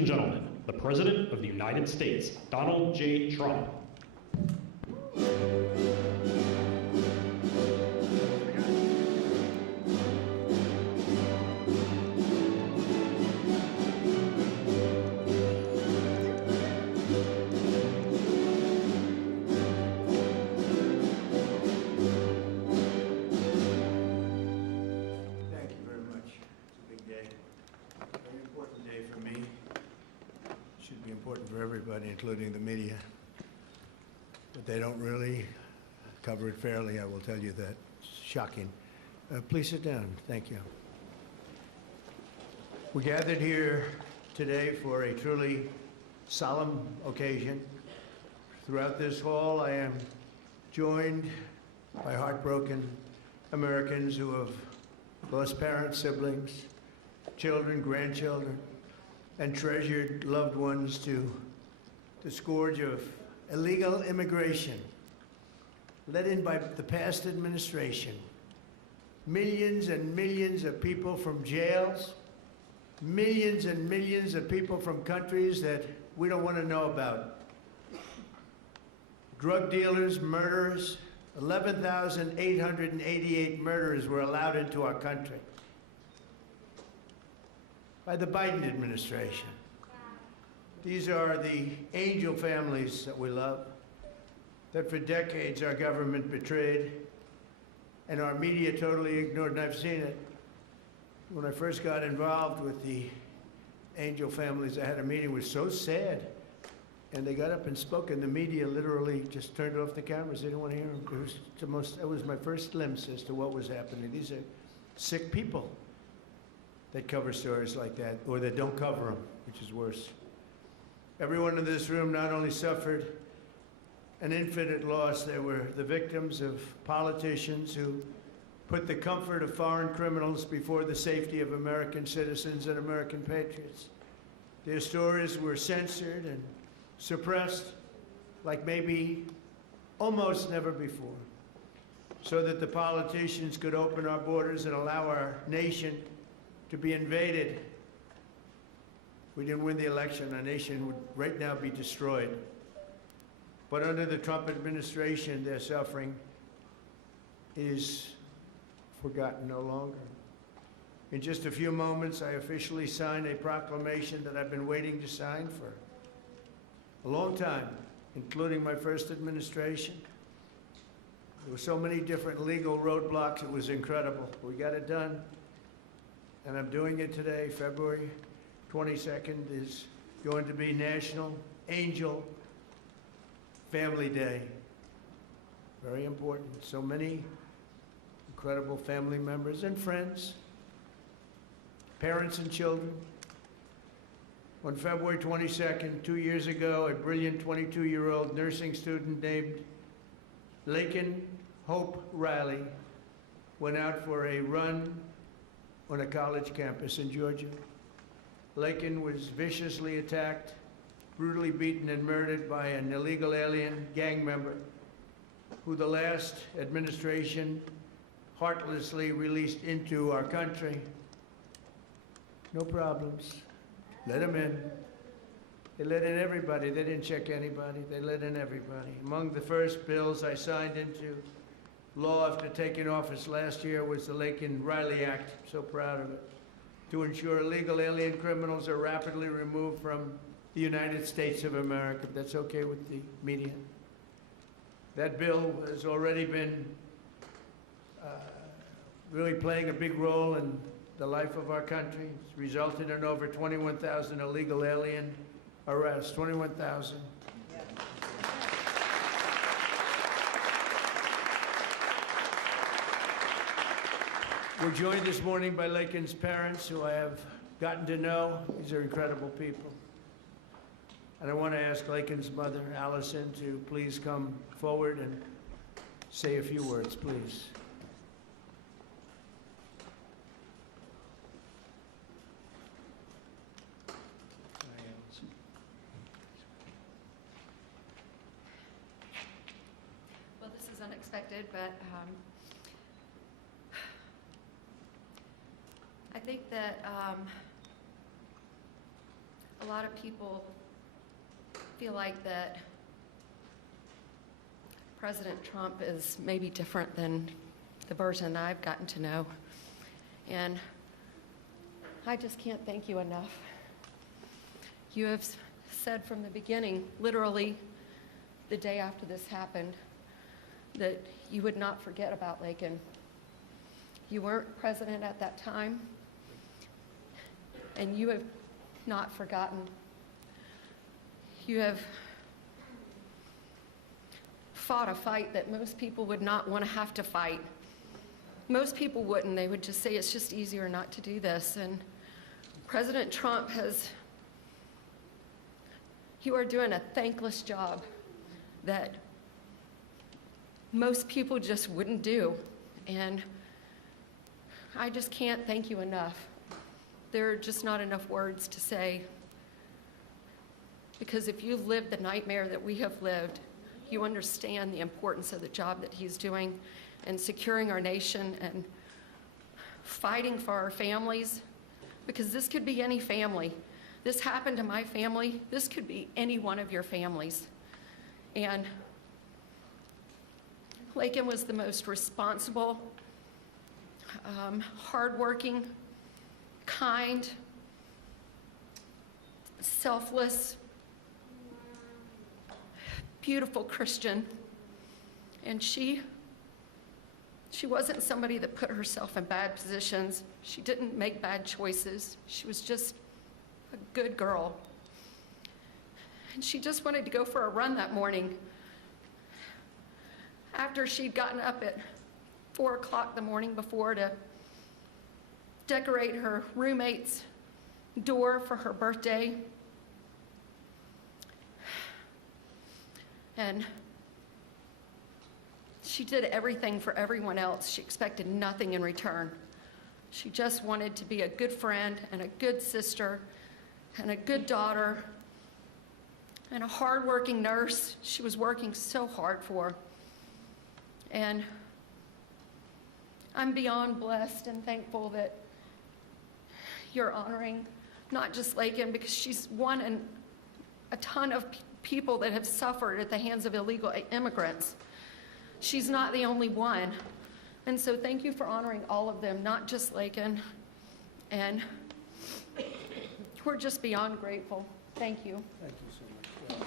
and gentlemen, the President of the United States, Donald J. Trump. For everybody, including the media, but they don't really cover it fairly, I will tell you that. It's shocking. Please sit down. Thank you. We gathered here today for a truly solemn occasion. Throughout this hall, I am joined by heartbroken Americans who have lost parents, siblings, children, grandchildren, and treasured loved ones to the scourge of illegal immigration led in by the past administration. Millions and millions of people from jails, millions and millions of people from countries that we don't want to know about. Drug dealers, murderers, 11,888 murderers were allowed into our country by the Biden administration. These are the angel families that we love, that for decades our government betrayed and our media totally ignored, and I've seen it. When I first got involved with the angel families, I had a meeting, it was so sad. And they got up and spoke, and the media literally just turned off the cameras. They didn't want to hear them. It was my first glimpse as to what was happening. These are sick people that cover stories like that, or that don't cover them, which is worse. Everyone in this room not only suffered an infinite loss, they were the victims of politicians who put the comfort of foreign criminals before the safety of American citizens and American patriots. Their stories were censored and suppressed like maybe almost never before, so that the politicians could open our borders and allow our nation to be invaded. We didn't win the election, our nation would right now be destroyed. But under the Trump administration, their suffering is forgotten no longer. In just a few moments, I officially sign a proclamation that I've been waiting to sign for a long time, including my first administration. There were so many different legal roadblocks, it was incredible. We got it done, and I'm doing it today. February 22nd is going to be National Angel Family Day. Very important. So many incredible family members and friends, parents and children. On February 22nd, 2 years ago, a brilliant 22-year-old nursing student named Laken Riley went out for a run on a college campus in Georgia. Laken was viciously attacked, brutally beaten and murdered by an illegal alien gang member who the last administration heartlessly released into our country. No problems. Let him in. They let in everybody. They didn't check anybody. They let in everybody. Among the first bills I signed into law after taking office last year was the Laken Riley Act. I'm so proud of it. To ensure illegal alien criminals are rapidly removed from the United States of America, if that's okay with the media. That bill has already been really playing a big role in the life of our country. It's resulted in over 21,000 illegal alien arrests, 21,000. Yeah. We're joined this morning by Laken's parents, who I have gotten to know. These are incredible people. And I want to ask Laken's mother, Allison, to please come forward and say a few words, please. Well, this is unexpected, but I think that a lot of people feel like that President Trump is maybe different than the version I've gotten to know. And I just can't thank you enough. You have said from the beginning, literally the day after this happened, that you would not forget about Laken. You weren't president at that time, and you have not forgotten. You have fought a fight that most people would not want to have to fight. Most people wouldn't. They would just say it's just easier not to do this. And President Trump you are doing a thankless job that most people just wouldn't do. And I just can't thank you enough. There are just not enough words to say. Because if you've lived the nightmare that we have lived, you understand the importance of the job that he's doing and securing our nation and fighting for our families. Because this could be any family. This happened to my family. This could be any one of your families. And Laken was the most responsible, hardworking, kind, selfless, beautiful Christian. And she wasn't somebody that put herself in bad positions. She didn't make bad choices. She was just a good girl. And she just wanted to go for a run that morning after she'd gotten up at 4 o'clock the morning before to decorate her roommate's door for her birthday. And she did everything for everyone else. She expected nothing in return. She just wanted to be a good friend and a good sister and a good daughter and a hardworking nurse. She was working so hard for. And I'm beyond blessed and thankful that you're honoring not just Laken, because she's one in a ton of people that have suffered at the hands of illegal immigrants. She's not the only one. And so thank you for honoring all of them, not just Laken. And we're just beyond grateful. Thank you. Thank you so much.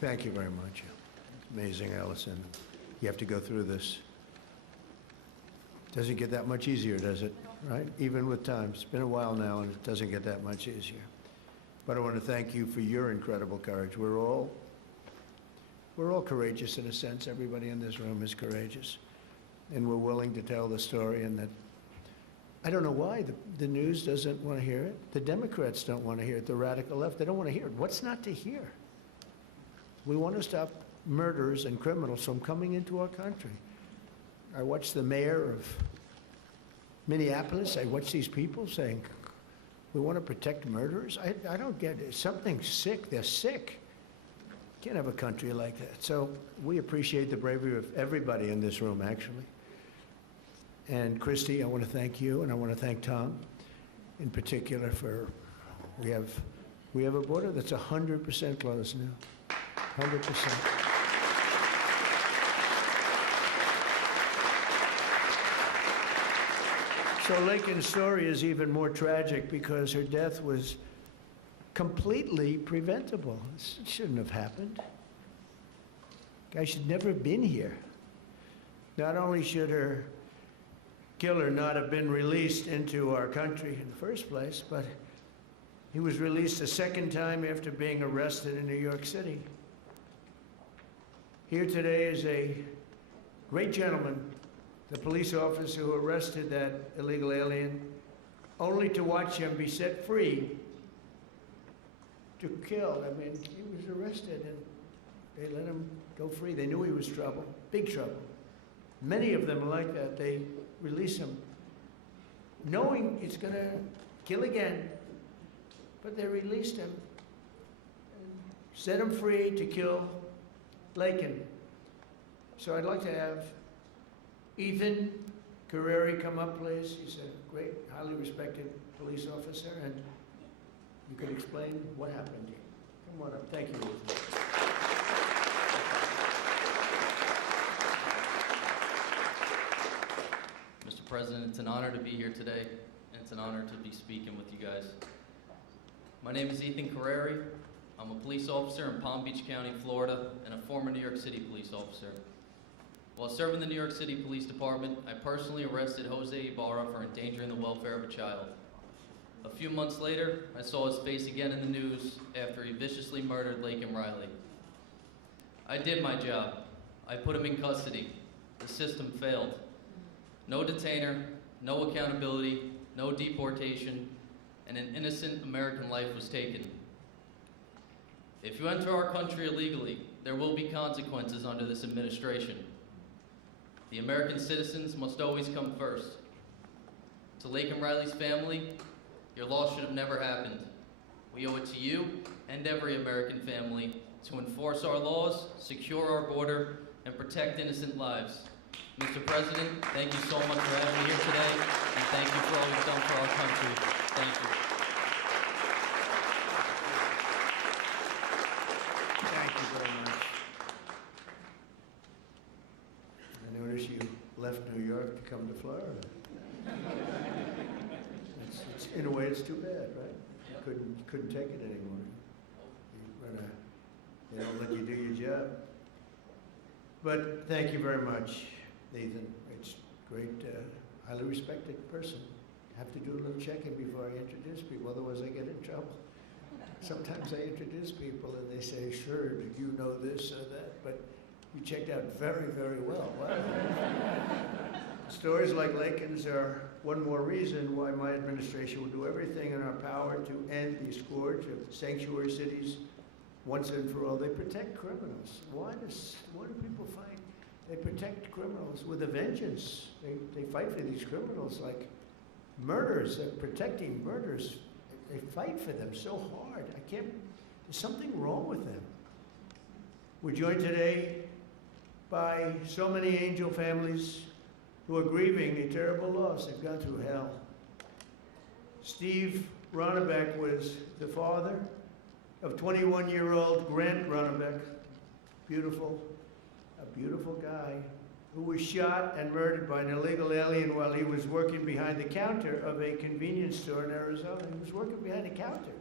Thank you very much. Amazing, Allison. You have to go through this. Doesn't get that much easier, does it? Right? Even with time. It's been a while now, and it doesn't get that much easier. But I want to thank you for your incredible courage. We're all courageous in a sense. Everybody in this room is courageous. And we're willing to tell the story, and that I don't know why the news doesn't want to hear it. The Democrats don't want to hear it. The radical left, they don't want to hear it. What's not to hear? We want to stop murderers and criminals from coming into our country. I watched the mayor of Minneapolis. I watched these people saying, we want to protect murderers. I don't get it. Something's sick. They're sick. Can't have a country like that. So we appreciate the bravery of everybody in this room, actually. And Christy, I want to thank you, and I want to thank Tom in particular for, we have a border that's 100% closed now. 100%. So Laken's story is even more tragic because her death was completely preventable. This shouldn't have happened. Guy should never have been here. Not only should her killer not have been released into our country in the first place, but he was released a second time after being arrested in New York City. Here today is a great gentleman, the police officer who arrested that illegal alien, only to watch him be set free to kill. I mean, he was arrested and they let him go free. They knew he was trouble, big trouble. Many of them are like that. They release him knowing it's going to kill again. but they released him and set him free to kill Laken. So I'd like to have Ethan Carreri come up, please. He's a great, highly respected police officer, and you can explain what happened here. Come on up. Thank you, Ethan. Mr. President, it's an honor to be here today, and it's an honor to be speaking with you guys. My name is Ethan Carreri. I'm a police officer in Palm Beach County, Florida, and a former New York City police officer. While serving the New York City Police Department, I personally arrested Jose Ibarra for endangering the welfare of a child. A few months later, I saw his face again in the news after he viciously murdered Laken Riley. I did my job. I put him in custody. The system failed. No detainer, no accountability, no deportation, and an innocent American life was taken. If you enter our country illegally, there will be consequences under this administration. The American citizens must always come first. To Laken Riley's family, your loss should have never happened. We owe it to you and every American family to enforce our laws, secure our border, and protect innocent lives. Mr. President, thank you so much for having me here today, and thank you for all you've done for our country. Thank you. Thank you very much. I notice you left New York to come to Florida. In a way, it's too bad, right? Couldn't take it anymore. They don't let you do your job. But thank you very much, Nathan. It's great, highly respected person. I have to do a little checking before I introduce people, otherwise I get in trouble. Sometimes I introduce people and they say, sure, did you know this or that? But you checked out very, very well. Wow. Stories like Laken's are one more reason why my administration will do everything in our power to end the scourge of sanctuary cities once and for all. They protect criminals. Why do people fight? They protect criminals with a vengeance. They fight for these criminals like murderers. They're protecting murderers. They fight for them so hard. There's something wrong with them. We're joined today by so many angel families who are grieving a terrible loss. They've gone through hell. Steve Ronnebeck was the father of 21-year-old Grant Ronnebeck, a beautiful guy, who was shot and murdered by an illegal alien while he was working behind the counter of a convenience store in Arizona. He was working behind the counter.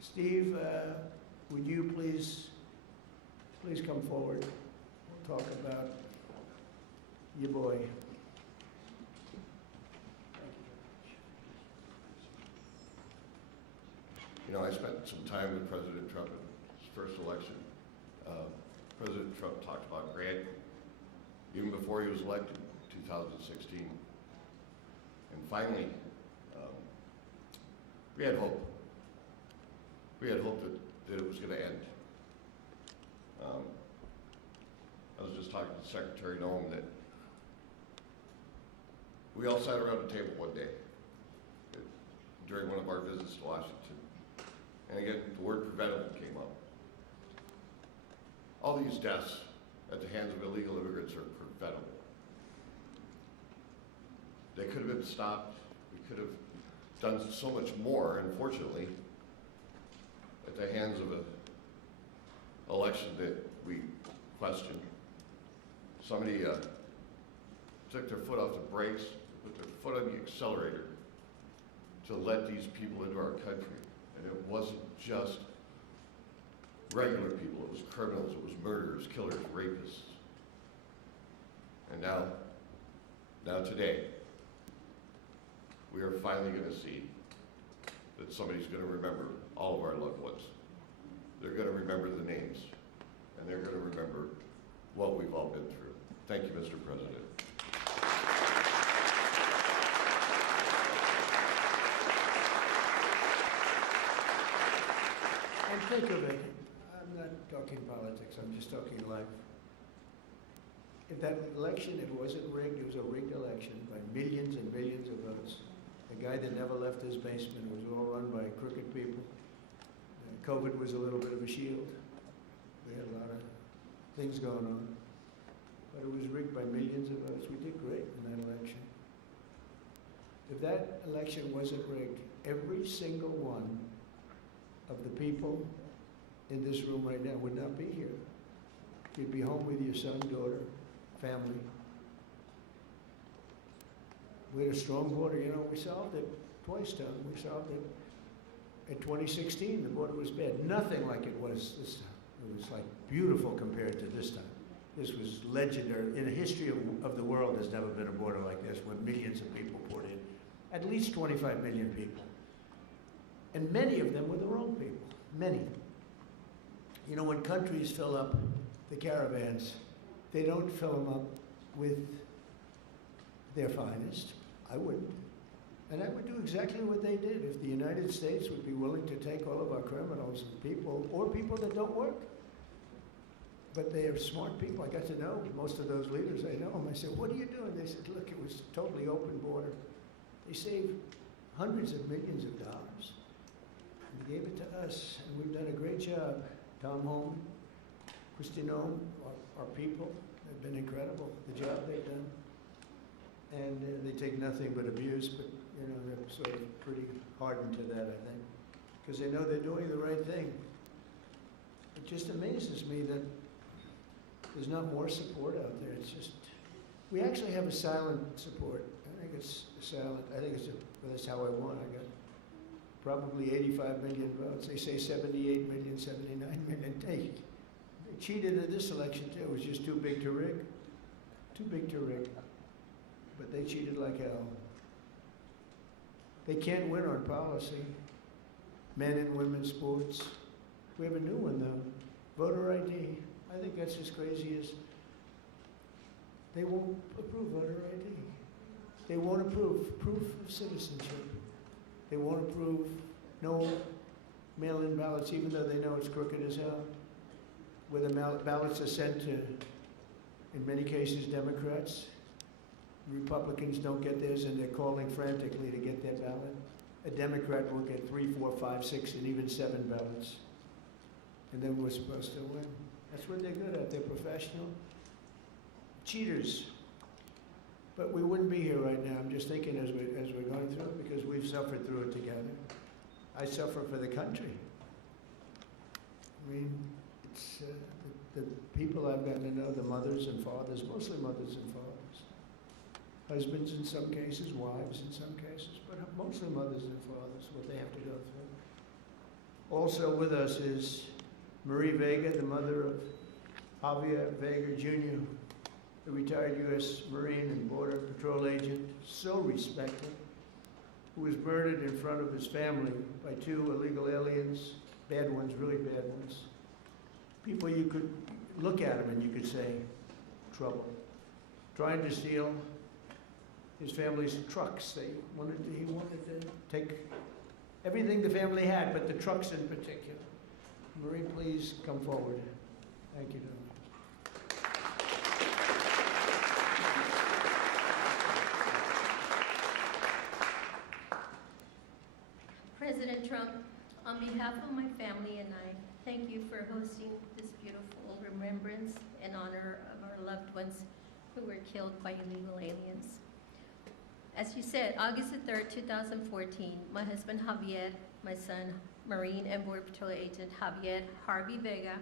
Steve, would you please come forward? We'll talk about your boy. You know, I spent some time with President Trump in his first election. President Trump talked about Grant even before he was elected in 2016. And finally, we had hope. We had hope that it was going to end. I was just talking to Secretary Noem that we all sat around the table one day during one of our visits to Washington. And again, the word preventable came up. All these deaths at the hands of illegal immigrants are preventable. They could have been stopped. We could have done so much more, unfortunately, at the hands of an election that we questioned. Somebody took their foot off the brakes, put their foot on the accelerator to let these people into our country. And it wasn't just regular people, it was criminals, it was murderers, killers, rapists. And now today, we are finally going to see that somebody's going to remember all of our loved ones. They're going to remember the names, and they're going to remember what we've all been through. Thank you, Mr. President. And think of it, I'm not talking politics, I'm just talking life. If that election, it wasn't rigged, it was a rigged election by millions and millions of votes. a guy that never left his basement. It was all run by crooked people. COVID was a little bit of a shield. We had a lot of things going on. But it was rigged by millions of votes. We did great in that election. If that election wasn't rigged, every single one of the people in this room right now would not be here. You'd be home with your son, daughter, family. We had a strong border. You know, we solved it twice, Tom. We solved it. In 2016, the border was bad. Nothing like it was this time. It was like beautiful compared to this time. This was legendary. In the history of the world, there's never been a border like this where millions of people poured in. At least 25 million people. And many of them were the wrong people. Many. You know, when countries fill up the caravans, they don't fill them up with their finest. I wouldn't. And I would do exactly what they did if the United States would be willing to take all of our criminals and people, or people that don't work. But they are smart people. I got to know most of those leaders. I know them. I said, what are you doing? They said, look, it was a totally open border. They saved hundreds of millions of dollars. And gave it to us, and we've done a great job. Tom Holman, Christine Ohm, our people have been incredible, the job they've done. And they take nothing but abuse, but you know, they're sort of pretty hardened to that, I think, because they know they're doing the right thing. It just amazes me that there's not more support out there. It's just, we actually have a silent support. I think it's silent. I think well, that's how I won. I got probably 85 million votes. They say 78 million, 79 million. They cheated in this election too. It was just too big to rig. Too big to rig. But they cheated like hell. They can't win on policy. Men and women's sports. We have a new one though. Voter ID. I think that's as crazy as they won't approve voter ID. They won't approve proof of citizenship. They won't approve no mail-in ballots, even though they know it's crooked as hell. Where the ballots are sent to, in many cases, Democrats. Republicans don't get theirs, and they're calling frantically to get their ballot. A Democrat will get 3, 4, 5, 6, and even 7 ballots. And then we're supposed to win. That's what they're good at. They're professional. Cheaters. But we wouldn't be here right now. I'm just thinking as we're going through it, because we've suffered through it together. I suffer for the country. I mean, it's the people I've gotten to know, the mothers and fathers, mostly mothers and fathers. Husbands in some cases, wives in some cases, but mostly mothers and fathers, what they have to go through. Also with us is Marie Vega, the mother of Javier Vega Jr., the retired U.S. Marine and Border Patrol agent, so respected, who was murdered in front of his family by 2 illegal aliens, bad ones, really bad ones. People you could look at them and you could say, trouble. Trying to steal his family's trucks. He wanted to take everything the family had, but the trucks in particular. Marie, please come forward. Thank you, darling. President Trump, on behalf of my family and I, thank you for hosting this beautiful remembrance in honor of our loved ones who were killed by illegal aliens. As you said, August the 3rd, 2014, my husband Javier, my son, Marine and Border Patrol agent Javier Harvey Vega,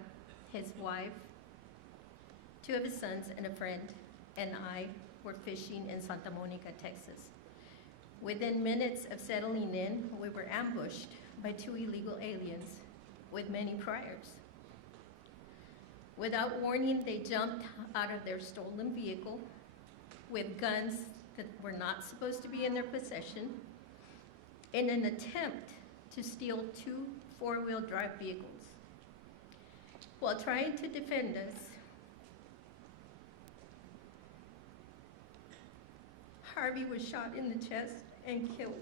his wife, 2 of his sons and a friend, and I were fishing in Santa Monica, Texas. Within minutes of settling in, we were ambushed by 2 illegal aliens with many priors. Without warning, they jumped out of their stolen vehicle with guns that were not supposed to be in their possession in an attempt to steal 2 4-wheel drive vehicles. While trying to defend us, Harvey was shot in the chest and killed.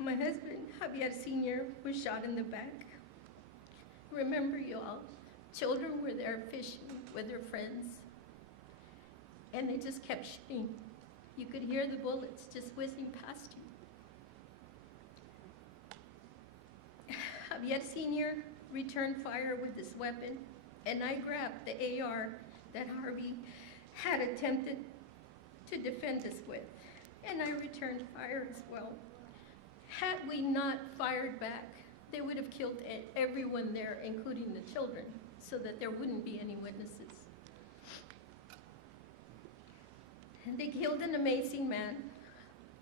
My husband, Javier Sr., was shot in the back. Remember, y'all, children were there fishing with their friends, and they just kept shooting You could hear the bullets just whizzing past you. Have yet senior returned fire with this weapon, and I grabbed the AR that Harvey had attempted to defend us with, and I returned fire as well. Had we not fired back, they would have killed everyone there, including the children, so that there wouldn't be any witnesses. And they killed an amazing man,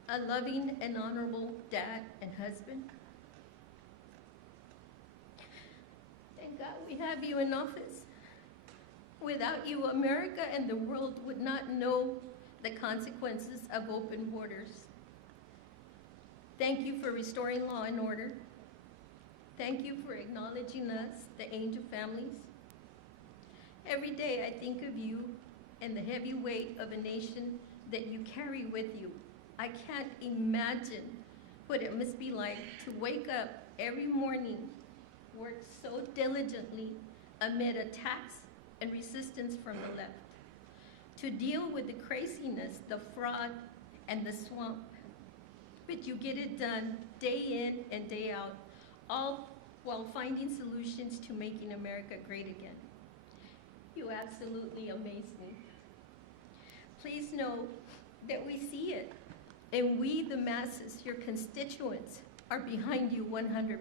a loving and honorable dad and husband. Thank God we have you in office. Without you, America and the world would not know the consequences of open borders. Thank you for restoring law and order. Thank you for acknowledging us, the angel families. Every day I think of you and the heavy weight of a nation that you carry with you. I can't imagine what it must be like to wake up every morning, work so diligently amid attacks and resistance from the left, to deal with the craziness, the fraud, and the swamp. But you get it done day in and day out, all while finding solutions to making America great again. You absolutely amaze me. Please know that we see it, and we, the masses, your constituents, are behind you 100%.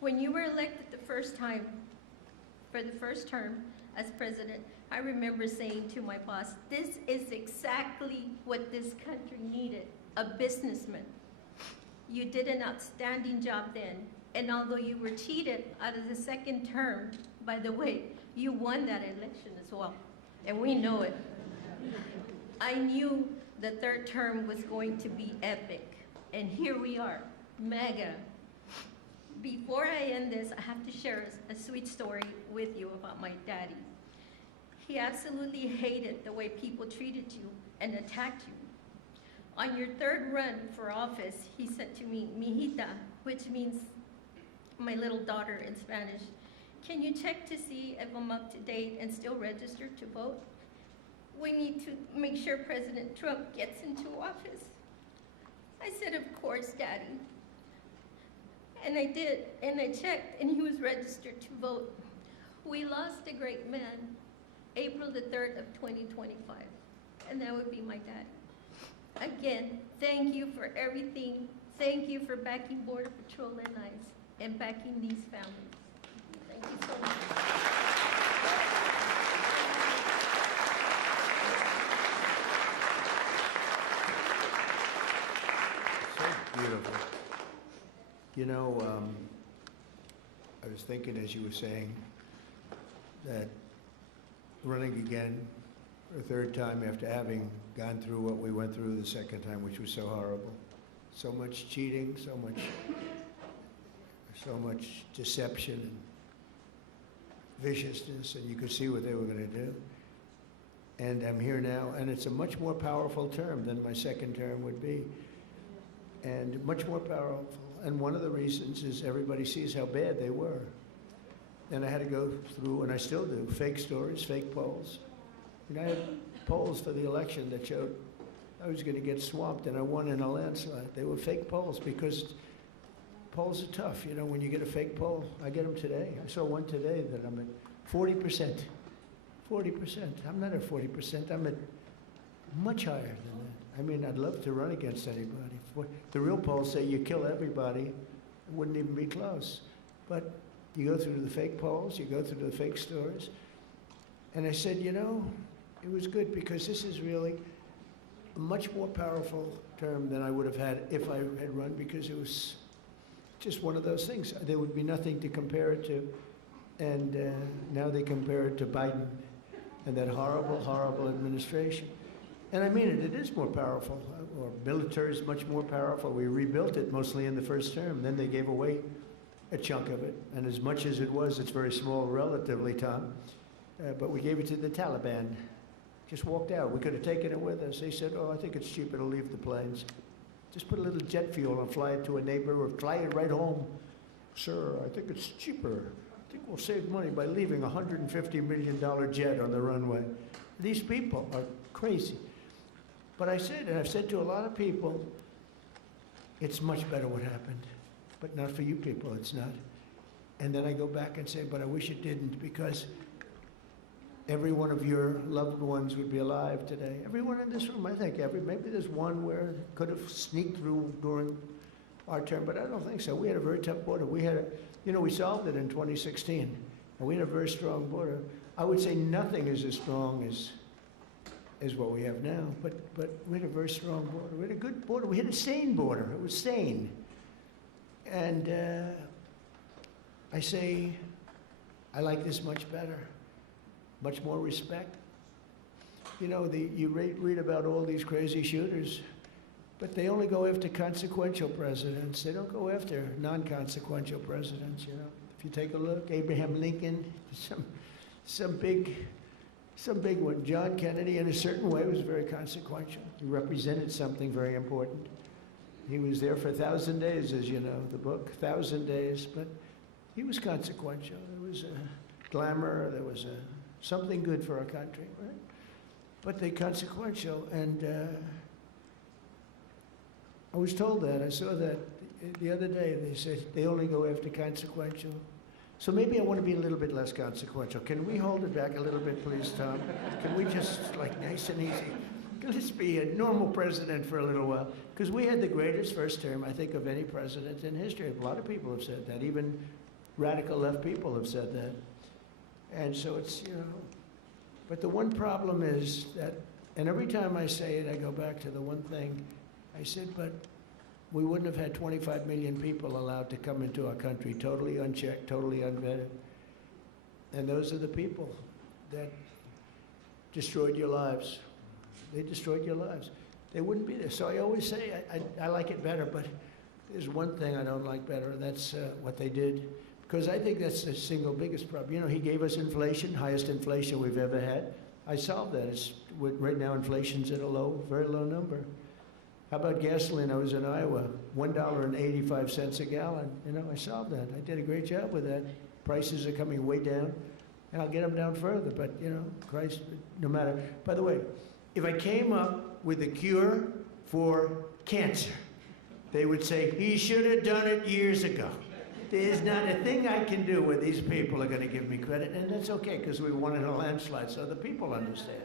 When you were elected the first time, for the first term as president, I remember saying to my boss, this is exactly what this country needed, a businessman. You did an outstanding job then, and although you were cheated out of the second term, by the way, you won that election as well, and we know it. I knew the third term was going to be epic, and here we are, mega. Before I end this, I have to share a sweet story with you about my daddy. He absolutely hated the way people treated you and attacked you. On your third run for office, he said to me, "Mijita," which means my little daughter in Spanish, "Can you check to see if I'm up to date and still registered to vote? We need to make sure President Trump gets into office." I said, "Of course, Daddy." And I did, and I checked, and he was registered to vote. We lost a great man, April the 3rd of 2025, and that would be my daddy. Again, thank you for everything. Thank you for backing Border Patrol and ICE, and backing these families. Thank you so much. So beautiful. You know, I was thinking as you were saying that running again for a third time after having gone through what we went through the second time, which was so horrible. So much cheating, so much deception and viciousness, and you could see what they were going to do. And I'm here now, and it's a much more powerful term than my second term would be. And much more powerful. And one of the reasons is everybody sees how bad they were. And I had to go through, and I still do, fake stories, fake polls. And I had polls for the election that showed I was going to get swamped, and I won in a landslide. They were fake polls because polls are tough. You know, when you get a fake poll, I get them today. I saw one today that I'm at 40%. 40%. I'm not at 40%. I'm at much higher than that. I mean, I'd love to run against anybody. The real polls say you kill everybody. It wouldn't even be close. But you go through the fake polls, you go through the fake stories. And I said, you know, it was good because this is really a much more powerful term than I would have had if I had run, because it was just one of those things. There would be nothing to compare it to. And now they compare it to Biden and that horrible, horrible administration. And I mean it, it is more powerful. Our military is much more powerful. We rebuilt it mostly in the first term. Then they gave away a chunk of it. And as much as it was, it's very small relatively, Tom. But we gave it to the Taliban. Just walked out. We could have taken it with us. They said, oh, I think it's cheaper to leave the planes. Just put a little jet fuel and fly it to a neighbor or fly it right home. Sir, I think it's cheaper. I think we'll save money by leaving a $150 million jet on the runway. These people are crazy. But I said, and I've said to a lot of people, it's much better what happened, but not for you people, it's not. And then I go back and say, but I wish it didn't, because every one of your loved ones would be alive today. Everyone in this room, I think, maybe there's one where it could have sneaked through during our term, but I don't think so. We had a very tough border. We solved it in 2016, and we had a very strong border. I would say nothing is as strong as what we have now, but we had a very strong border. We had a good border. We had a sane border. It was sane. And I say, I like this much better, much more respect. You know, you read about all these crazy shooters, but they only go after consequential presidents. They don't go after non-consequential presidents, you know. If you take a look, Abraham Lincoln, some big one. John Kennedy, in a certain way, was very consequential. He represented something very important. He was there for 1,000 days, as you know, the book, 1,000 days, but he was consequential. There was a glamour, there was something good for our country, right? But they consequential, and I was told that. I saw that the other day. They said they only go after consequential. So maybe I want to be a little bit less consequential. Can we hold it back a little bit, please, Tom? Can we just, like, nice and easy? Let's be a normal president for a little while. Because we had the greatest first term, I think, of any president in history. A lot of people have said that. Even radical left people have said that. And so it's, you know, but the one problem is that, and every time I say it, I go back to the one thing. I said, but we wouldn't have had 25 million people allowed to come into our country, totally unchecked, totally unvetted. And those are the people that destroyed your lives. They destroyed your lives. They wouldn't be there. So I always say, I like it better, but there's one thing I don't like better, and that's what they did. Because I think that's the single biggest problem. You know, he gave us inflation, highest inflation we've ever had. I solved that. Right now, inflation's at a very low number. How about gasoline? I was in Iowa, $1.85 a gallon. You know, I solved that. I did a great job with that. Prices are coming way down, and I'll get them down further. But, you know, Christ, no matter. By the way, if I came up with a cure for cancer, they would say, he should have done it years ago. There's not a thing I can do where these people are going to give me credit, and that's okay, because we won in a landslide, so the people understand.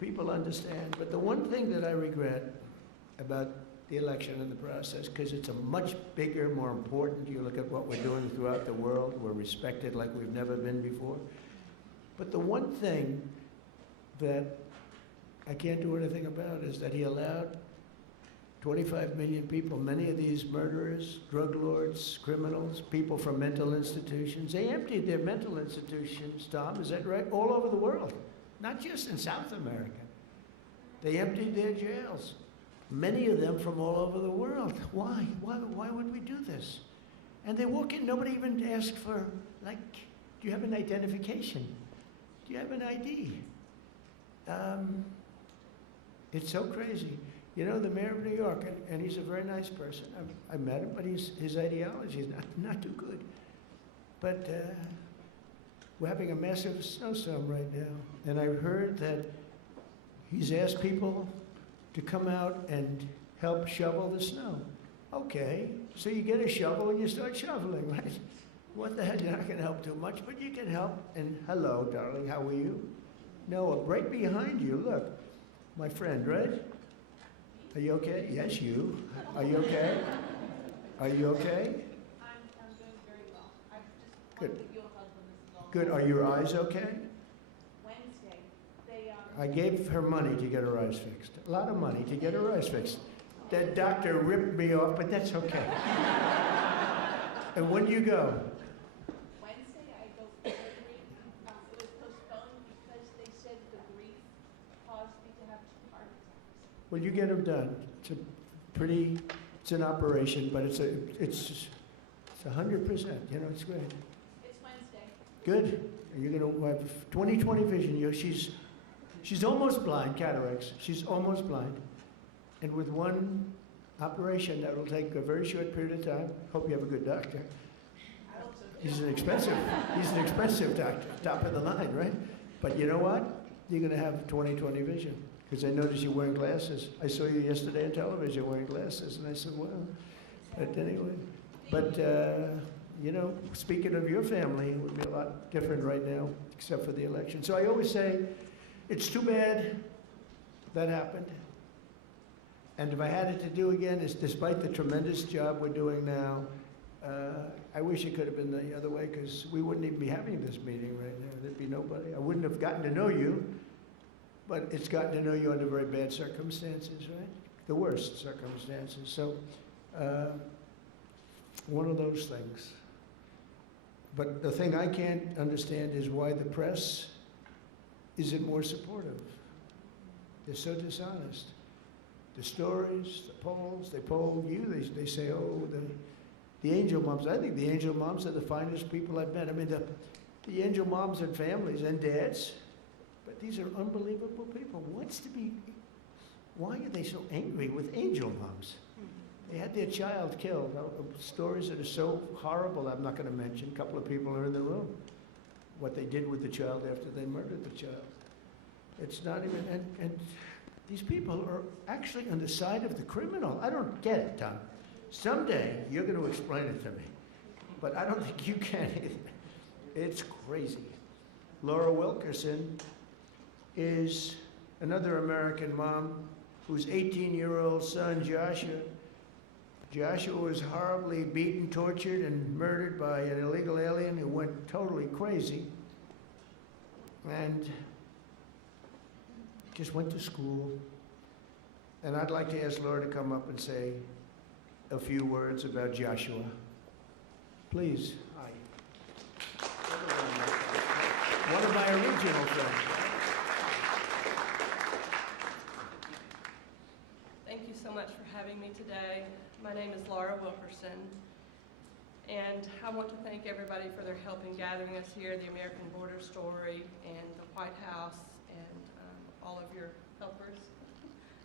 People understand. But the one thing that I regret about the election and the process, because it's a much bigger, more important, you look at what we're doing throughout the world, we're respected like we've never been before. But the one thing that I can't do anything about is that he allowed 25 million people, many of these murderers, drug lords, criminals, people from mental institutions, they emptied their mental institutions, Tom, is that right? All over the world. Not just in South America. They emptied their jails. Many of them from all over the world. Why? Why would we do this? And they walk in, nobody even asked for, like, do you have an identification? Do you have an ID? It's so crazy. You know, the mayor of New York, and he's a very nice person. I met him, but his ideology is not too good. But we're having a massive snowstorm right now, and I've heard that he's asked people to come out and help shovel the snow. Okay, so you get a shovel and you start shoveling, right? What the hell, you're not gonna help too much, but you can help. And hello, darling, how are you? Noah, right behind you, look. My friend, right? Are you okay? Yes, you. Are you okay? Are you okay? I'm doing very well. I just Good. want to give you a hug when this is all Good, are your eyes okay? Wednesday, they, I gave her money to get her eyes fixed. A lot of money to get her eyes fixed. That doctor ripped me off, but that's okay. And when do you go? Wednesday, I go for surgery. It was postponed because they said the grief caused me to have 2 heart attacks. Well, you get them done. It's an operation, but it's 100%, you know, it's great. It's Wednesday. Good. And you're gonna have 20/20 vision. You know, she's almost blind, cataracts. She's almost blind. And with one operation, that will take a very short period of time. Hope you have a good doctor. I hope so. He's an expensive doctor, top of the line, right? But you know what? You're gonna have 20/20 vision. because I noticed you're wearing glasses. I saw you yesterday on television wearing glasses, and I said, well, but anyway. But, you know, speaking of your family, it would be a lot different right now, except for the election. So I always say, it's too bad that happened. And if I had it to do again, it's despite the tremendous job we're doing now, I wish it could have been the other way, because we wouldn't even be having this meeting right now. There'd be nobody. I wouldn't have gotten to know you, but it's gotten to know you under very bad circumstances, right? The worst circumstances. So, one of those things. But the thing I can't understand is why the press isn't more supportive. They're so dishonest. The stories, the polls, they poll you, they say, oh, the angel moms. I think the angel moms are the finest people I've met. I mean, the angel moms and families and dads, but these are unbelievable people. Why are they so angry with angel moms? They had their child killed. Stories that are so horrible, I'm not going to mention. A couple of people are in the room. What they did with the child after they murdered the child. It's not even, and these people are actually on the side of the criminal. I don't get it, Tom. Someday, you're going to explain it to me. But I don't think you can either. It's crazy. Laura Wilkerson is another American mom whose 18-year-old son, Joshua was horribly beaten, tortured, and murdered by an illegal alien who went totally crazy and just went to school. And I'd like to ask Laura to come up and say a few words about Joshua. Please. Hi. One of my original friends. Thank you so much for having me today. My name is Laura Wilkerson, and I want to thank everybody for their help in gathering us here, the American Border Story and the White House, and all of your helpers.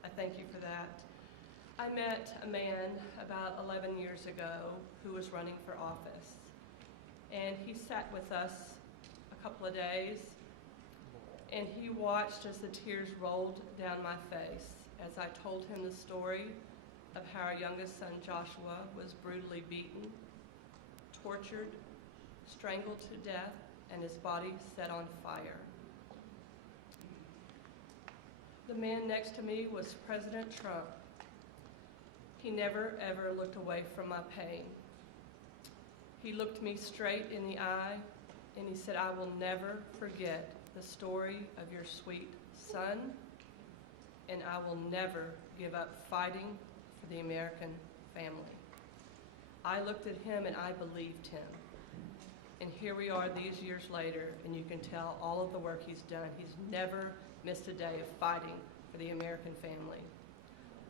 I thank you for that. I met a man about 11 years ago who was running for office, and he sat with us a couple of days, and he watched as the tears rolled down my face as I told him the story of how our youngest son Joshua was brutally beaten, tortured, strangled to death, and his body set on fire. The man next to me was President Trump. He never, ever looked away from my pain. He looked me straight in the eye, and he said, I will never forget the story of your sweet son, and I will never give up fighting for the American family. I looked at him and I believed him. And here we are these years later, and you can tell all of the work he's done. He's never missed a day of fighting for the American family.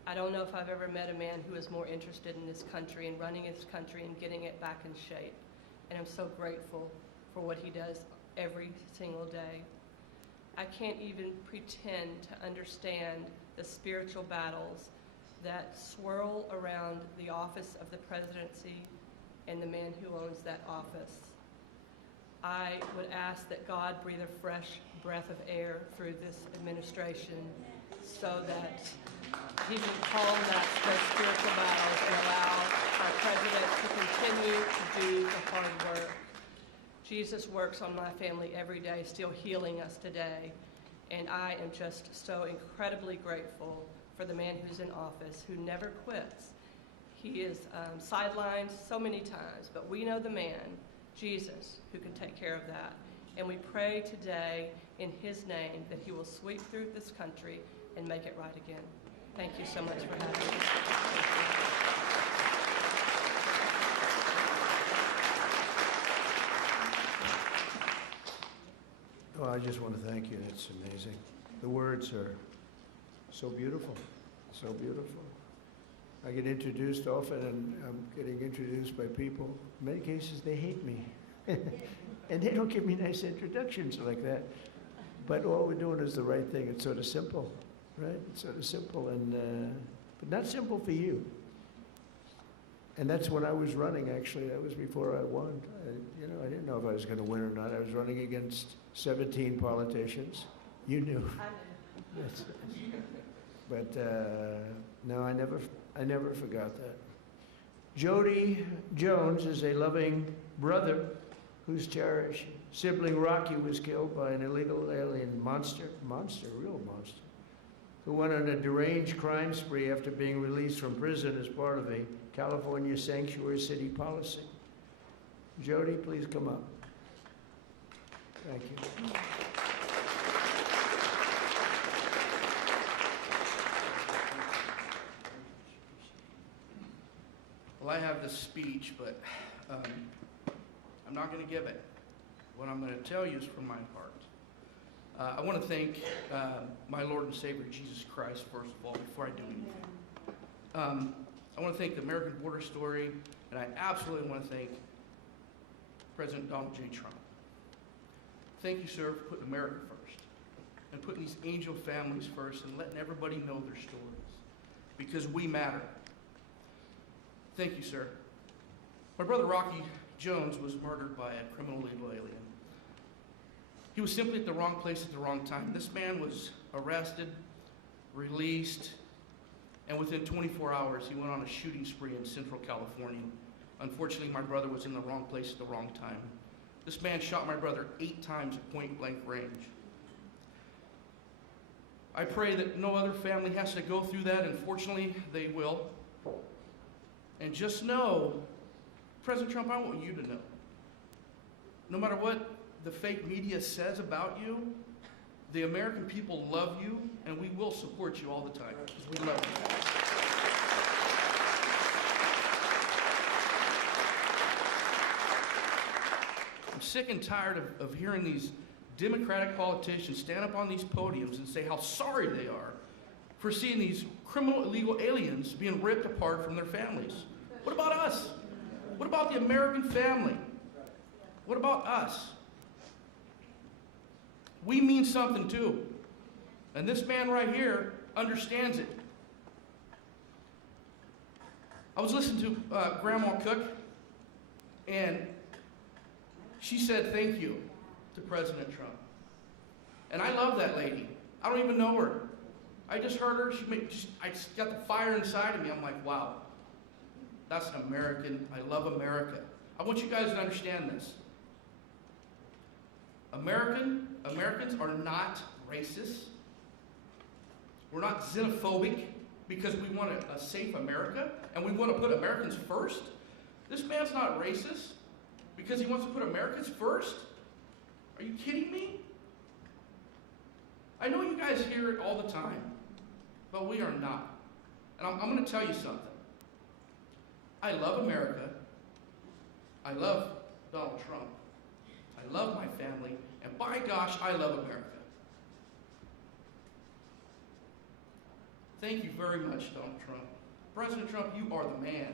I don't know if I've ever met a man who is more interested in this country and running his country and getting it back in shape. And I'm so grateful for what he does every single day. I can't even pretend to understand the spiritual battles that swirl around the office of the presidency and the man who owns that office. I would ask that God breathe a fresh breath of air through this administration so that he can calm those spiritual battles and allow our president to continue to do the hard work. Jesus works on my family every day, still healing us today. And I am just so incredibly grateful for the man who's in office, who never quits. He is sidelined so many times, but we know the man, Jesus, who can take care of that. And we pray today in his name that he will sweep through this country and make it right again. Thank you so much for having me. Well, I just want to thank you. It's amazing. The words are so beautiful, so beautiful. I get introduced often, and I'm getting introduced by people. In many cases, they hate me. And they don't give me nice introductions like that. But all we're doing is the right thing. It's sort of simple, right? It's sort of simple, and but not simple for you. And that's when I was running, actually. That was before I won. I didn't know if I was going to win or not. I was running against 17 politicians. You knew. I know. But no, I never forgot that. Jody Jones is a loving brother whose cherished sibling Rocky was killed by an illegal alien real monster, who went on a deranged crime spree after being released from prison as part of a California sanctuary city policy. Jody, please come up. Thank you. Well, I have this speech, but I'm not going to give it. What I'm going to tell you is from my heart. I want to thank my Lord and Savior, Jesus Christ, first of all, before I do anything. I want to thank the American Border Story, and I absolutely want to thank President Donald J. Trump. Thank you, sir, for putting America first, and putting these angel families first, and letting everybody know their stories, because we matter. Thank you, sir. My brother Rocky Jones was murdered by a criminal illegal alien. He was simply at the wrong place at the wrong time. This man was arrested, released, and within 24 hours, he went on a shooting spree in Central California. Unfortunately, my brother was in the wrong place at the wrong time. This man shot my brother 8 times at point-blank range. I pray that no other family has to go through that, and fortunately, they will. And just know, President Trump, I want you to know, no matter what the fake media says about you, the American people love you, and we will support you all the time, because we love you. I'm sick and tired of hearing these Democratic politicians stand up on these podiums and say how sorry they are for seeing these criminal illegal aliens being ripped apart from their families. What about us? What about the American family? What about us? We mean something too. And this man right here understands it. I was listening to Grandma cook, and she said thank you to President Trump. And I love that lady. I don't even know her. I just heard her. I just got the fire inside of me. I'm like, wow, that's an American. I love America. I want you guys to understand this. Americans are not racist. We're not xenophobic because we want a safe America and we want to put Americans first. This man's not racist because he wants to put Americans first. Are you kidding me? I know you guys hear it all the time, but we are not. And I'm going to tell you something. I love America. I love Donald Trump. I love my family. And by gosh, I love America. Thank you very much, Donald Trump. President Trump, you are the man.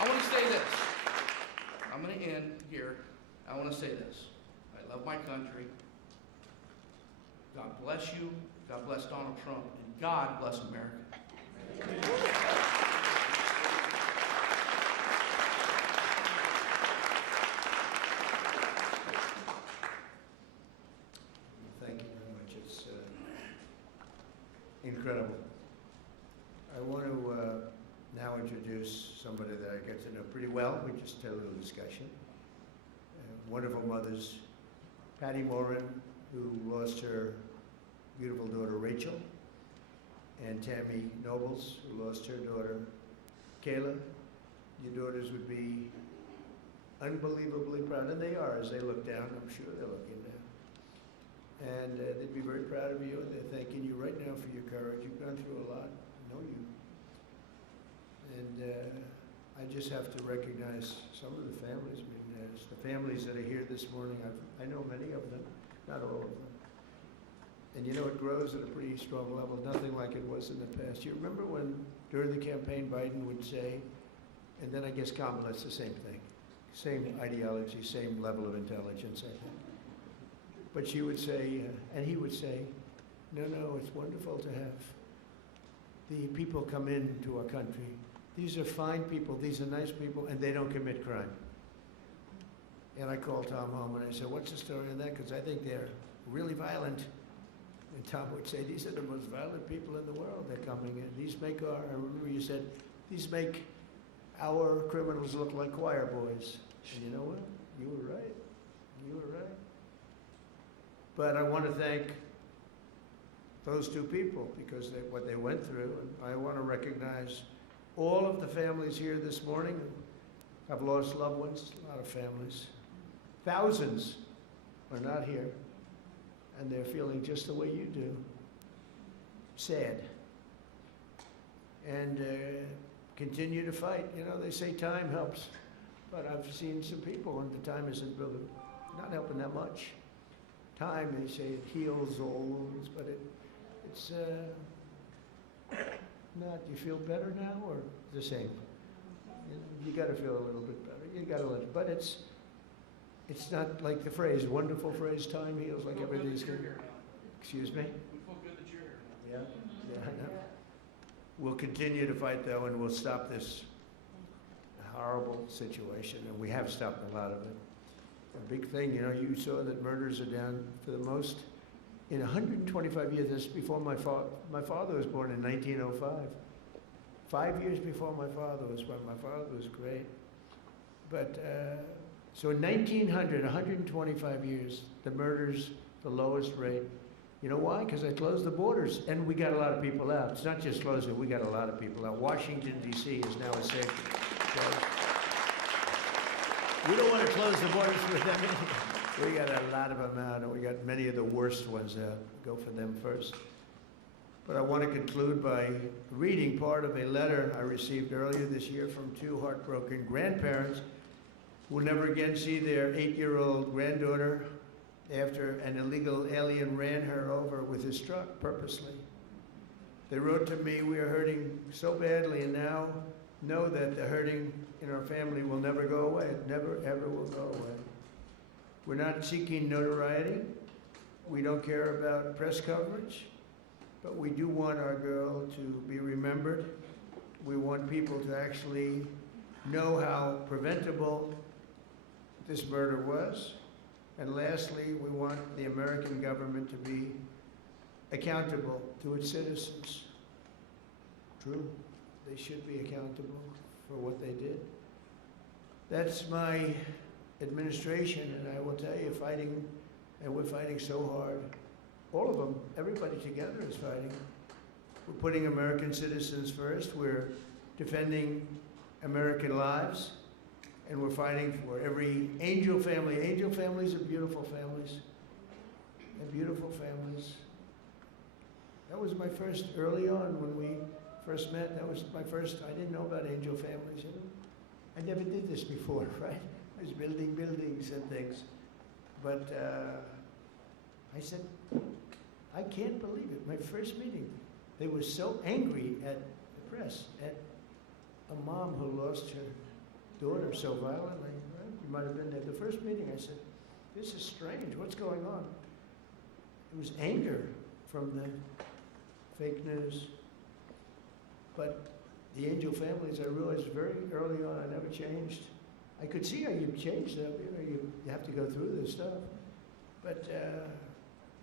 I want to say this. I'm going to end here. I want to say this. I love my country. God bless you. God bless Donald Trump. And God bless America. Thank you very much. It's incredible. I want to now introduce somebody that I get to know pretty well. We just had a little discussion. Wonderful mothers, Patty Morin, who lost her beautiful daughter Rachel, and Tammy Nobles, who lost her daughter Kayla. Your daughters would be unbelievably proud, and they are as they look down. I'm sure they're looking down. And they'd be very proud of you, and they're thanking you right now for your courage. You've gone through a lot. I know you. And I just have to recognize some of the families. I mean, it's the families that are here this morning. I know many of them, not all of them. And you know, it grows at a pretty strong level, nothing like it was in the past. You remember when, during the campaign, Biden would say, and then I guess Kamala's the same thing, same ideology, same level of intelligence, I think. But she would say, and he would say, no, it's wonderful to have the people come into our country. These are fine people, these are nice people, and they don't commit crime. And I called Tom home and I said, what's the story on that? Because I think they're really violent. And Tom would say, these are the most violent people in the world. They're coming in. These make our, I remember you said, these make our criminals look like choir boys. And you know what? You were right. You were right. But I want to thank those two people because what they went through. And I want to recognize all of the families here this morning who have lost loved ones, a lot of families. Thousands are not here, and they're feeling just the way you do, sad. And continue to fight. You know, they say time helps, but I've seen some people, and the time isn't really not helping that much. Time, they say, it heals all wounds, but it's not. You feel better now, or the same? You got to feel a little bit better. You got to let it, but it's not like the phrase, wonderful phrase, time heals, like everything's good. Excuse me? We feel good that you're here now. Yeah, yeah, I know. We'll continue to fight, though, and we'll stop this horrible situation, and we have stopped a lot of it. A big thing, you know, you saw that murders are down for the most in 125 years. That's before my father was born in 1905. 5 years before my father was born. My father was great. But, so in 1900, 125 years, the murders, the lowest rate. You know why? Because I closed the borders, and we got a lot of people out. It's not just closing, we got a lot of people out. Washington, D.C. is now a safe. So we don't want to close the borders for them. We got a lot of them out, and we got many of the worst ones out. Go for them first. But I want to conclude by reading part of a letter I received earlier this year from two heartbroken grandparents who will never again see their 8-year-old granddaughter after an illegal alien ran her over with his truck purposely. They wrote to me, we are hurting so badly, and now know that the hurting in our family will never go away. It never, ever will go away. We're not seeking notoriety. We don't care about press coverage, but we do want our girl to be remembered. We want people to actually know how preventable this murder was. And lastly, we want the American government to be accountable to its citizens. True, they should be accountable for what they did. That's my administration, and I will tell you, fighting, and we're fighting so hard. All of them, everybody together is fighting. We're putting American citizens first. We're defending American lives. And we're fighting for every angel family. Angel families are beautiful families. They're beautiful families. That was my first, early on when we first met, that was my first, I didn't know about angel families, you know. I never did this before, right? I was building buildings and things. But I said, I can't believe it. My first meeting, they were so angry at the press, at a mom who lost her daughter so violently. Right? You might have been there. The first meeting, I said, this is strange. What's going on? It was anger from the fake news. But the angel families, I realized very early on, I never changed. I could see how you changed them. You know, you have to go through this stuff. But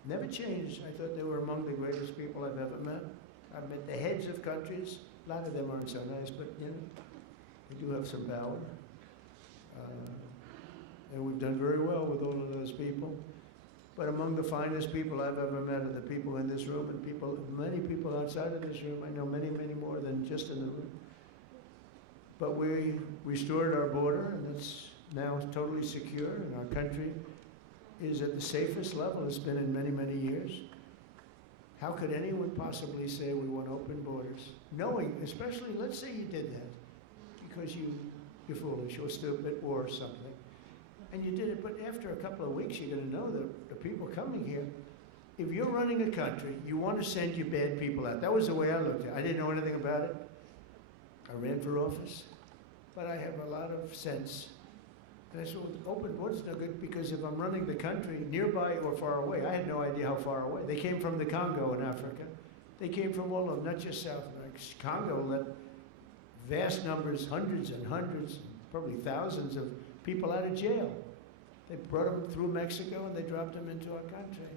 never changed. I thought they were among the greatest people I've ever met. I've met the heads of countries. A lot of them aren't so nice, but you know, they do have some power. And we've done very well with all of those people. But among the finest people I've ever met are the people in this room and people, many people outside of this room. I know many, many more than just in the room. But we restored our border, and it's now totally secure, and our country is at the safest level it's been in many, many years. How could anyone possibly say we want open borders? Knowing, especially, let's say you did that because you're foolish or stupid or something. And you did it, but after a couple of weeks, you're going to know that the people coming here, if you're running a country, you want to send your bad people out. That was the way I looked at it. I didn't know anything about it. I ran for office, but I have a lot of sense. And I said, well, open borders are no good because if I'm running the country nearby or far away, I had no idea how far away. They came from the Congo in Africa. They came from all over, not just South America. Congo let vast numbers, hundreds and hundreds, probably thousands of people out of jail. They brought them through Mexico and they dropped them into our country.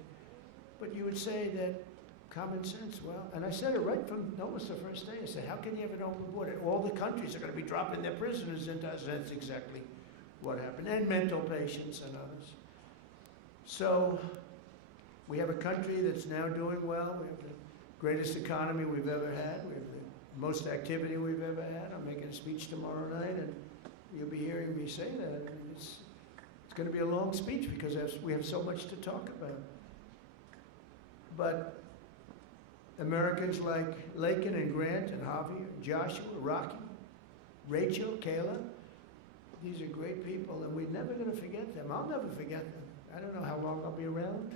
But you would say that common sense, well, and I said it right from almost the first day. I said, how can you have an open border? All the countries are going to be dropping their prisoners into us. That's exactly what happened. And mental patients and others. So we have a country that's now doing well. We have the greatest economy we've ever had. We have the most activity we've ever had. I'm making a speech tomorrow night, and you'll be hearing me say that. I mean, it's going to be a long speech because we have so much to talk about. But Americans like Laken and Grant and Javier, Joshua, Rocky, Rachel, Kayla, these are great people, and we're never going to forget them. I'll never forget them. I don't know how long I'll be around.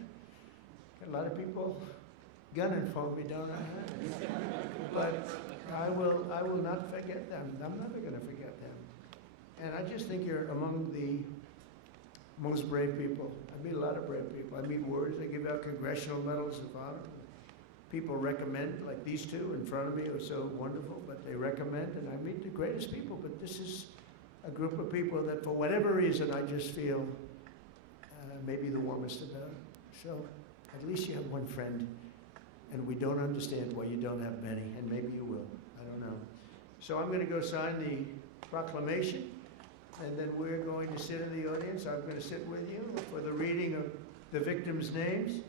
Got a lot of people gunning for me, don't I? But I will not forget them. I'm never going to forget them. And I just think you're among the most brave people. I meet a lot of brave people. I meet warriors. They give out congressional medals of honor. People recommend, like these two in front of me are so wonderful, but they recommend, and I meet the greatest people. But this is a group of people that, for whatever reason, I just feel maybe the warmest about. So at least you have one friend, and we don't understand why you don't have many, and maybe you will. I don't know. So I'm going to go sign the proclamation, and then we're going to sit in the audience. I'm going to sit with you for the reading of the victims' names,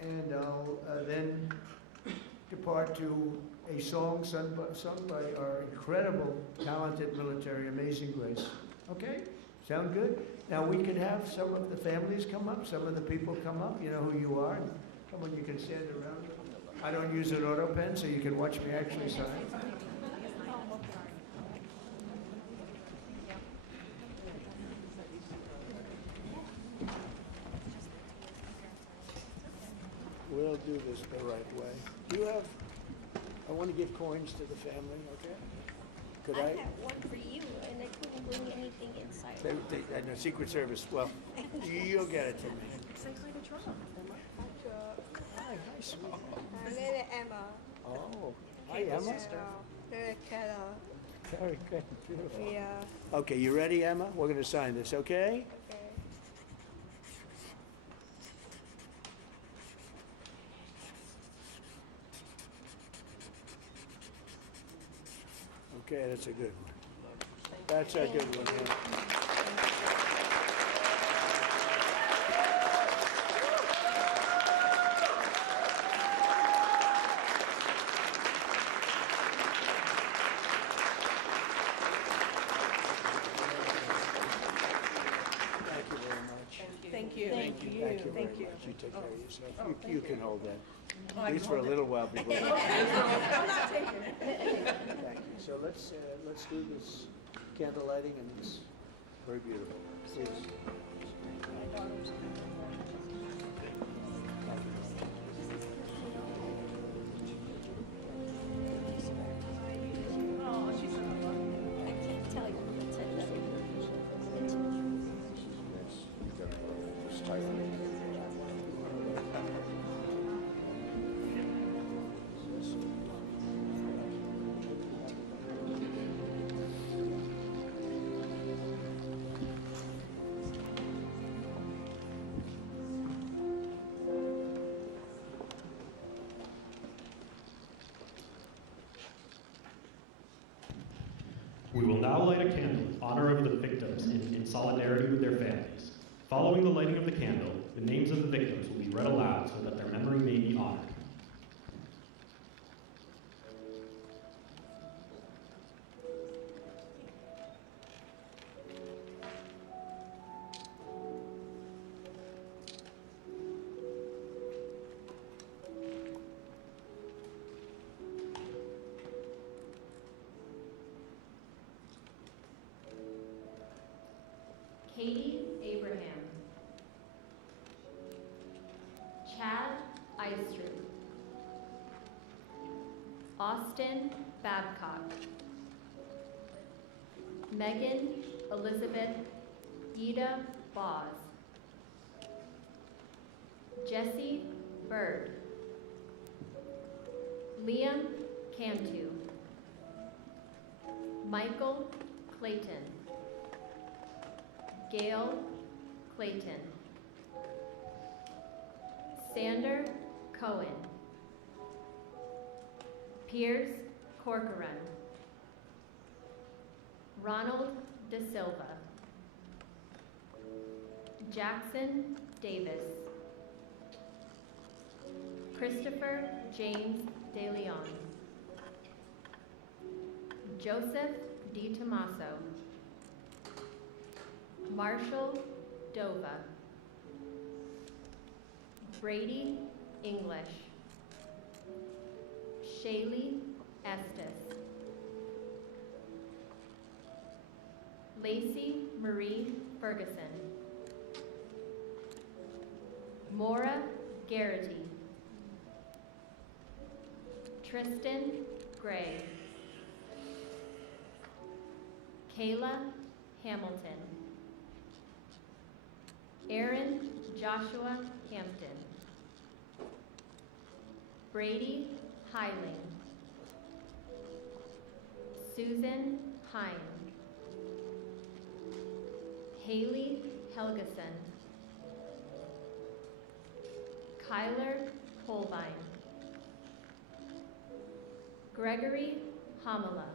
and I'll then depart to a song sung by our incredible, talented military, Amazing Grace. Okay? Sound good? Now we can have some of the families come up, some of the people come up. You know who you are. Come on, you can stand around. I don't use an auto pen, so you can watch me actually sign. We'll do this the right way. Do you have, I want to give coins to the family, okay? Could I? I have one for you, and I couldn't bring anything inside. No, Secret Service, well, you'll get it to me. Say hi to Trump. Hi, sweetheart. My name is Emma. Oh, hi, Emma. Very good, beautiful. Yeah. Okay, you ready, Emma? We're going to sign this, okay? Okay. Okay, that's a good one. That's a good one, yeah. Thank you. Thank you very much. You take care of yourself. You can hold that. At least for a little while before. I'm not taking it. Thank you. So let's do this candle lighting, and it's very beautiful. Please. I can't tell you what's in there. Just type it. We will now light a candle in honor of the victims in solidarity with their families. Following the lighting of the candle, the names of the victims will be read aloud so that their memory may be honored. Katie Abraham, Chad Eystrup, Austin Babcock, Megan Elizabeth Ida Boz, Jesse Bird, Liam Cantu, Michael Clayton, Gail Clayton. Sander Cohen. Piers Corcoran. Ronald De Silva. Jackson Davis. Christopher James De Leon. Joseph Di Tomaso. Marshall Dova. Brady English. Shaylee Estes. Lacey Marie Ferguson. Maura Garrity. Tristan Gray. Kayla Hamilton. Aaron Joshua Hampton. Brady Hiling. Susan Hine. Haley Helgeson. Kyler Holbein. Gregory Hamala.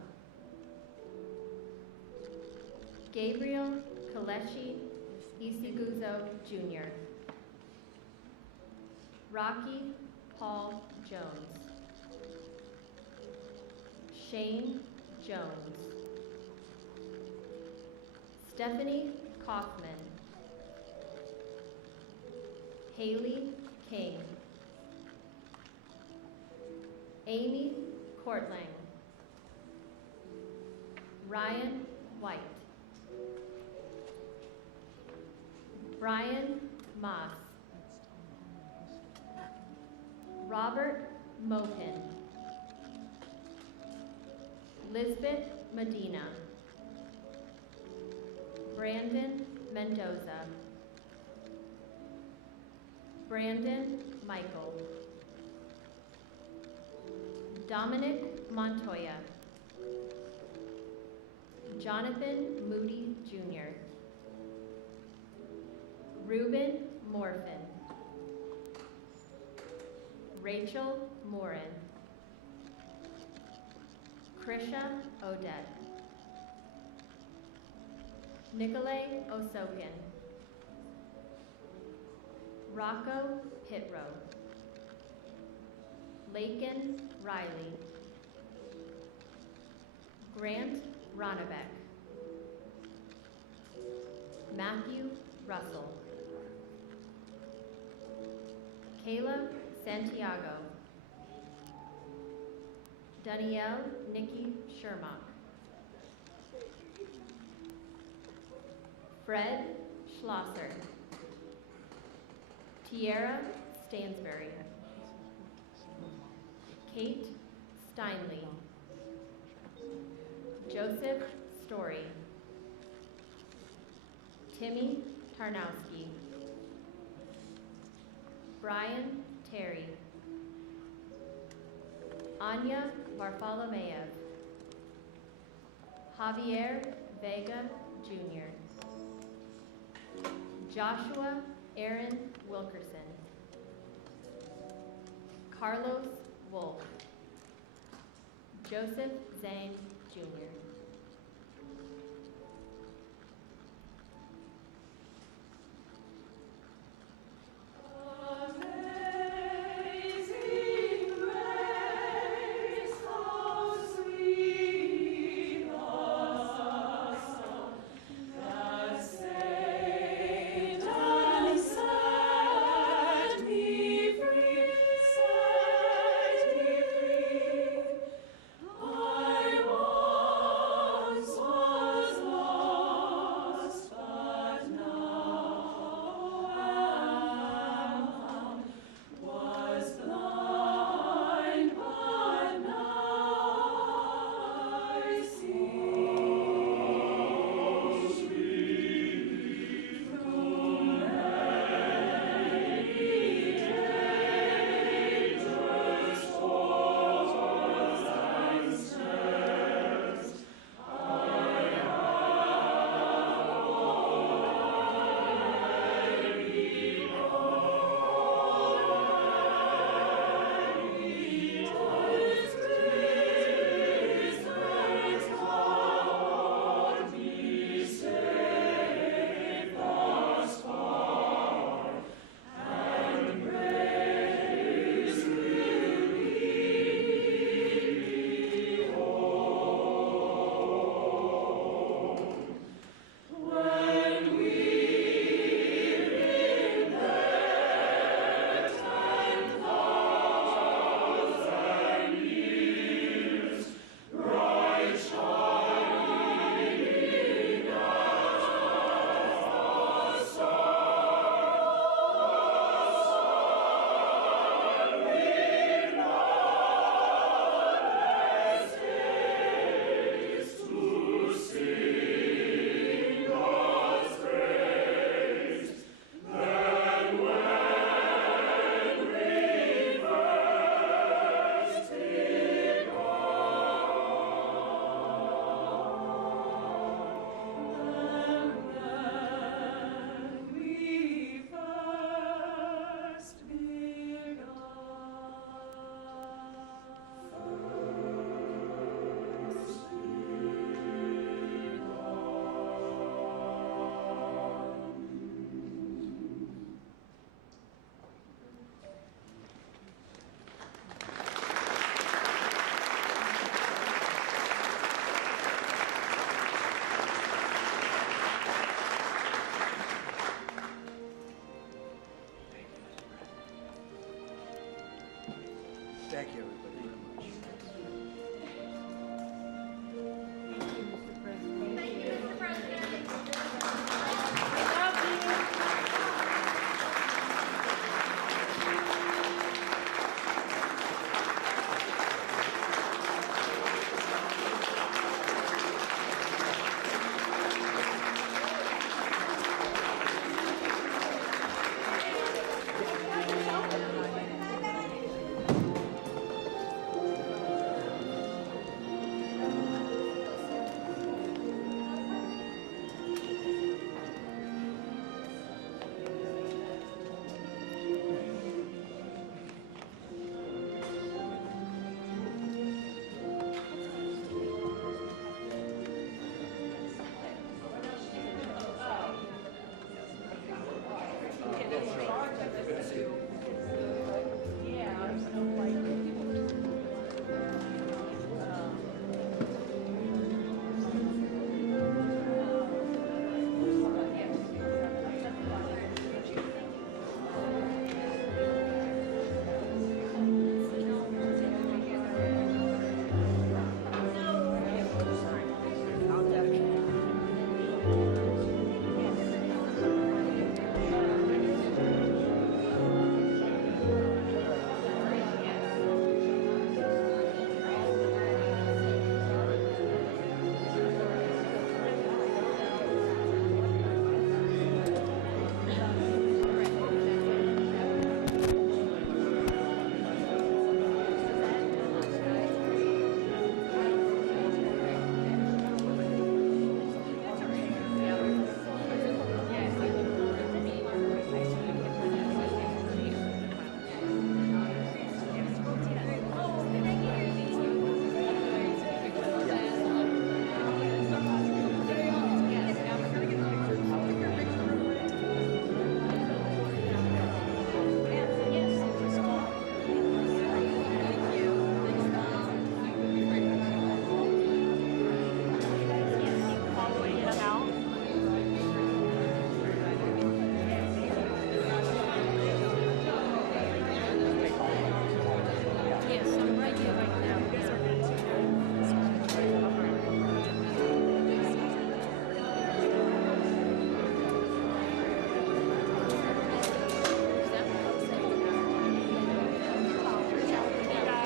Gabriel Kaleshi Isiguzo Jr. Rocky Paul Jones. Shane Jones. Stephanie Kaufman. Haley King. Amy Courtlang. Ryan White. Brian Moss. Robert Mohin. Lisbeth Medina. Brandon Mendoza. Brandon Michael. Dominic Montoya. Jonathan Moody Jr. Ruben Morfin. Rachel Morin. Krisha Odette. Nicolay Osokin. Rocco Pitro. Laken Riley. Grant Ronnebeck. Matthew Russell. Kayla Santiago. Danielle Nikki Shermock. Fred Schlosser. Tierra Stansberry. Kate Steinley. Joseph Story. Timmy Tarnowski. Brian Terry. Anya Varfolomeev. Javier Vega Jr. Joshua Aaron Wilkerson. Carlos Wolf. Joseph Zhang Jr.